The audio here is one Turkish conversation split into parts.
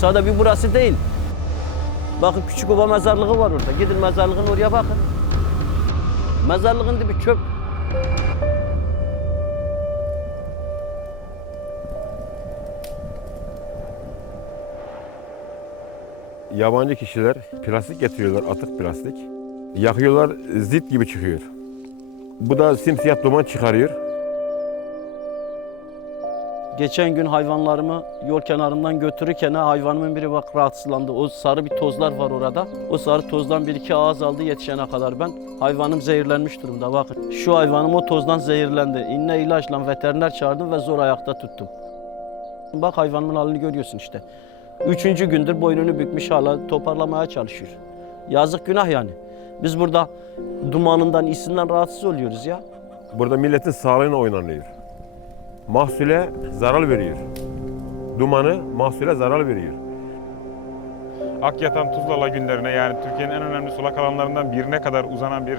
Sadece bir burası değil. Bakın Küçük Oba mezarlığı var orada. Gidin mezarlığın oraya bakın. Mezarlığın dibi çöp. Yabancı kişiler plastik getiriyorlar, atık plastik. Yakıyorlar, zit gibi çıkıyor. Bu da simsiyah duman çıkarıyor. Geçen gün hayvanlarımı yol kenarından götürürken hayvanımın biri bak rahatsızlandı. O sarı bir tozlar var orada. O sarı tozdan bir iki ağız aldı yetişene kadar ben. Hayvanım zehirlenmiş durumda bakın. Şu hayvanım o tozdan zehirlendi. İnne ilaçla veteriner çağırdım ve zor ayakta tuttum. Bak hayvanımın halini görüyorsun işte. Üçüncü gündür boynunu bükmüş hala toparlamaya çalışıyor. Yazık günah yani. Biz burada dumanından, isinden rahatsız oluyoruz ya. Burada milletin sağlığına oynanıyor. Mahsule zarar veriyor. Dumanı mahsule zarar veriyor. Akyatan Tuzla Lagünlerine yani Türkiye'nin en önemli sulak alanlarından birine kadar uzanan bir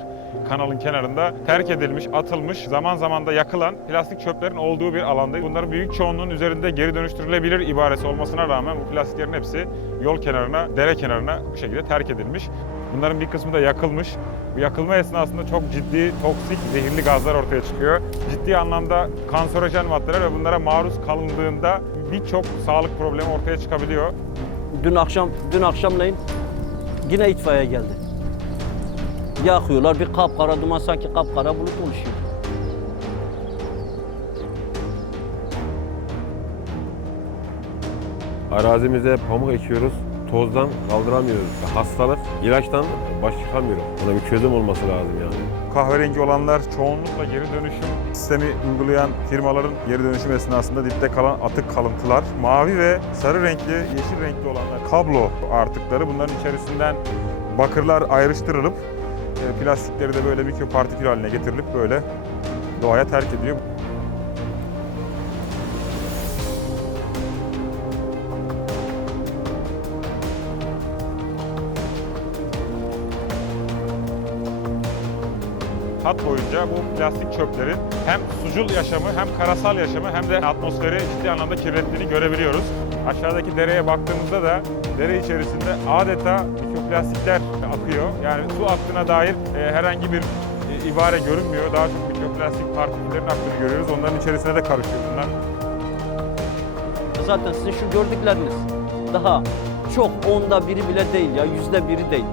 kanalın kenarında terk edilmiş, atılmış, zaman zaman da yakılan plastik çöplerin olduğu bir alandayız. Bunların büyük çoğunluğun üzerinde geri dönüştürülebilir ibaresi olmasına rağmen bu plastiklerin hepsi yol kenarına, dere kenarına bu şekilde terk edilmiş. Bunların bir kısmı da yakılmış. Bu yakılma esnasında çok ciddi, toksik, zehirli gazlar ortaya çıkıyor. Ciddi anlamda kanserojen maddeler ve bunlara maruz kalındığında birçok sağlık problemi ortaya çıkabiliyor. Dün akşam, dün akşamleyin yine itfaiye geldi. Yakıyorlar bir kapkara duman sanki kapkara bulut oluşuyor. Arazimize pamuk ekiyoruz. Tozdan kaldıramıyoruz. Hastalık, ilaçtan baş çıkamıyoruz. Buna bir çözüm olması lazım yani. Kahverengi olanlar çoğunlukla geri dönüşüm sistemi uygulayan firmaların geri dönüşüm esnasında dipte kalan atık kalıntılar. Mavi ve sarı renkli, yeşil renkli olanlar kablo artıkları. Bunların içerisinden bakırlar ayrıştırılıp e, plastikleri de böyle mikropartikül haline getirilip böyle doğaya terk ediliyor. Hat boyunca bu plastik çöplerin hem sucul yaşamı hem karasal yaşamı hem de atmosferi ciddi anlamda kirlettiğini görebiliyoruz. Aşağıdaki dereye baktığımızda da dere içerisinde adeta mikroplastikler akıyor. Yani su aktığına dair e, herhangi bir e, ibare görünmüyor. Daha çok mikroplastik partiküllerin aktığını görüyoruz. Onların içerisine de karışıyor bunlar. Zaten sizin şu gördükleriniz daha çok onda biri bile değil ya yüzde biri değil.